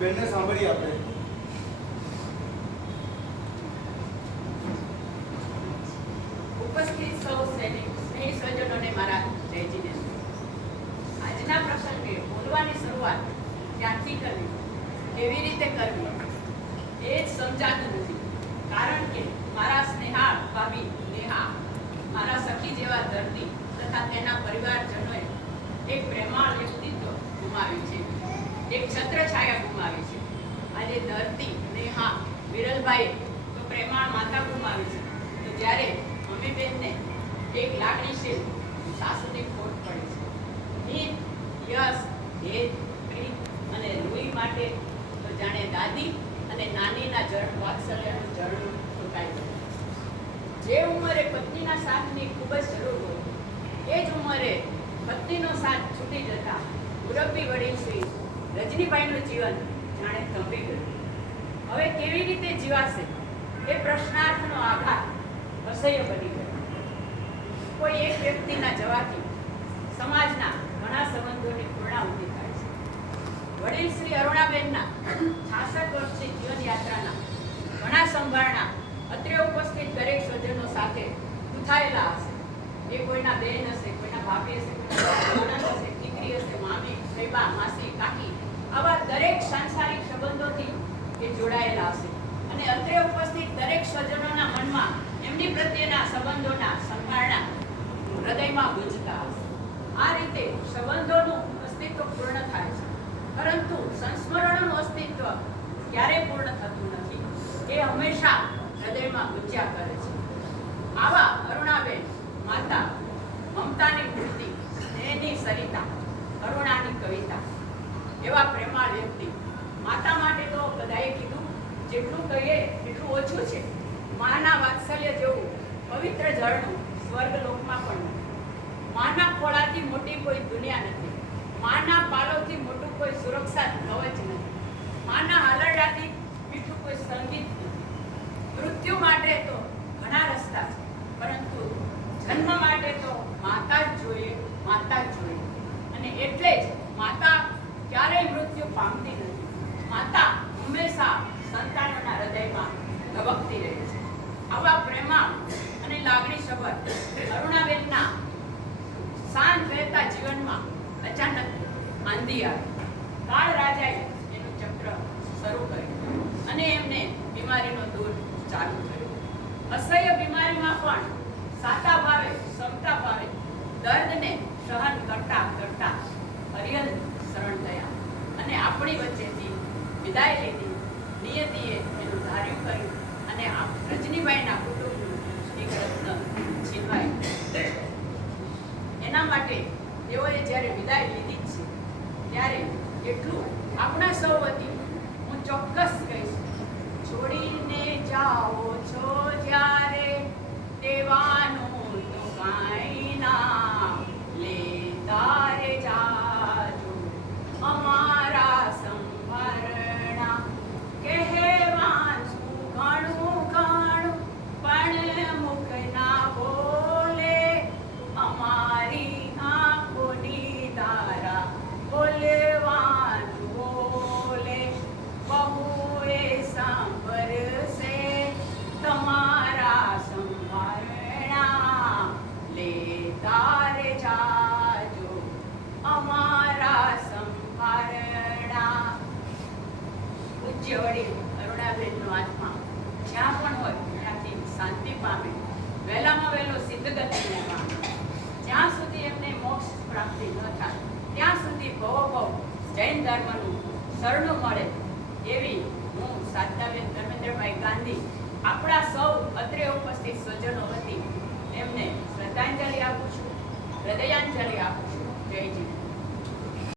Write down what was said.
બેનને સાંભળી આપણે. ઉપસ્થિત સૌ સ્નેહી સ્વજનોને મારા જય જીનેન્દ્ર. આજના પ્રસંગે બોલવાની શરૂઆત ક્યાંથી કરવી, કેવી રીતે કરવી એ જ સમજાતું નથી. કારણ કે મારા સ્નેહા ભાભી નેહા, મારા સખી જેવા ધરતી તથા તેના પરિવારજનોએ એક પ્રેમાળ વ્યક્તિત્વ ગુમાવ્યું છે, એક છત્રછાયા ગુમાવી છે. આજે ધરતી નેહા વિરલભાઈ તો પ્રેમાળ માતા ગુમાવી છે, તો જ્યારે મમ્મી બેનને એક લાગણીશીલ સાસુની ખોટ પડી છે. હિત, યશ, હેત, પ્રીત અને રૂઈ માટે તો જાણે દાદી અને નાનીના વાત્સલ્યનું ઝરણું સુકાઈ ગયું. જે ઉંમરે પત્નીના સાથની ખૂબ જ જરૂર હોય, એ જ ઉંમરે પત્નીનો સાથ છૂટી જતા મુરબ્બી વડીલ શ્રી રજનીભાઈનું જીવન જાણે થંભી ગયું. હવે કેવી રીતે જીવાશે એ પ્રશ્નાર્થનો આઘાત અસહ્ય બની ગયો. કોઈ એક વ્યક્તિના જવાથી સમાજના ઘણા સંબંધોની પૂર્ણાહુતિ થાય છે. વડીલ શ્રી અરુણાબેનના 66 વર્ષની જીવનયાત્રાના ઘણા સંભાળના અત્રે ઉપસ્થિત દરેક સ્વજનો સાથે ગૂંથાયેલા હશે. એ કોઈના બેન હશે, કોઈના ભાભી હશે, કોઈના હશે, દીકરી હશે, મામી, ફૈબા, માસી, કાકી, આવા દરેક સાંસારિક સંબંધોથી એ જોડાયેલા હશે. અને અત્રે ઉપસ્થિત દરેક સ્વજનોના મનમાં એમની પ્રત્યેના સંબંધોના સંભાળના હૃદયમાં ગુંજતા હશે. આ રીતે સંબંધોનું અસ્તિત્વ પૂર્ણ થાય છે, પરંતુ સંસ્મરણોનું અસ્તિત્વ ક્યારેય પૂર્ણ થતું નથી. એ હંમેશા હૃદયમાં ગુંજ્યા કરે છે. આવા અરુણાબેન માતા, મમતાની મૂર્તિ, સ્નેહની સરિતા, કરુણાની કવિતા, એવા પ્રેમાળ વ્યક્તિ. માતા માટે તો બધાએ કીધું, જેટલું કહીએ એટલું ઓછું છે. માના વાત્સલ્ય જેવું પવિત્ર ઝરણું સ્વર્ગલોકમાં પણ નથી. માના ખોળાથી મોટી કોઈ દુનિયા નથી. માના પાલોથી મોટું કોઈ સુરક્ષા કવચ નથી. માના હાલરડાથી મીઠું કોઈ સંગીત નથી. મૃત્યુ માટે તો ઘણા રસ્તા છે, પરંતુ જન્મ માટે તો માતા જ જોઈએ, માતા જ જોઈએ. અને એટલે જ માતા ક્યારેય મૃત્યુ પામતી નથી. માતા હંમેશા સંતાનોના હૃદયમાં ધબકતી રહે છે. આવા પ્રેમાળ અને લાગણીસભર અરુણાબેનના શાંત રહેતા જીવનમાં અચાનક આંધી આવી. કાળ રાજાએ એનું ચક્ર શરૂ કર્યું અને એમને બીમારીનો દૂર ચાલુ કર્યો. અસહ્ય બીમારીમાં પણ સાતા ભાવે, સમતા ભાવે દર્દને સહન કરતા કરતા હરિહર શરણ થયા અને આપણી વચ્ચેથી વિદાય લીધી. નિયતિએ એનું ધાર્યું કર્યું અને રજનીભાઈના કુટુંબનું એક રત્ન છીનવાયું. એના માટે તેઓએ જ્યારે વિદાય લીધી છે, ત્યારે એટલું આપણા સૌ વતી હું ચોક્કસ કહીશ, છોડીને જાઓ છો જ્યારે દેવાનું તો કાંઈ ના લેતા રે જાજો અમારા સંભરણા. કહેવાનું ઘણું ઘણું પણ મુખ ના બોલે, અમારી આંખોની તારા બોલવાનું બોલે. બહુએ સાંભળશે તમારા સંભારણા, લેતા રે જાજો અમારા સંભારણા. પૂજ્ય વડીલ અરુણાબેનનો આત્મા જ્યાં પણ હોય ત્યાંથી શાંતિ પામે, વહેલામાં વહેલો સિદ્ધગતિને પામે. જ્યાં સુધી એમને મોક્ષ પ્રાપ્તિ ન થાય ત્યાં સુધી ભવોભવ જૈન ધર્મનું શરણું મળે એવી હું સાધનાબેન ધર્મેન્દ્રભાઈ ગાંધી આપણા સૌ અત્રે ઉપસ્થિત સ્વજનો વતી એમને શ્રદ્ધાંજલિ આપું છું, હૃદયાંજલિ આપું છું. જય જી.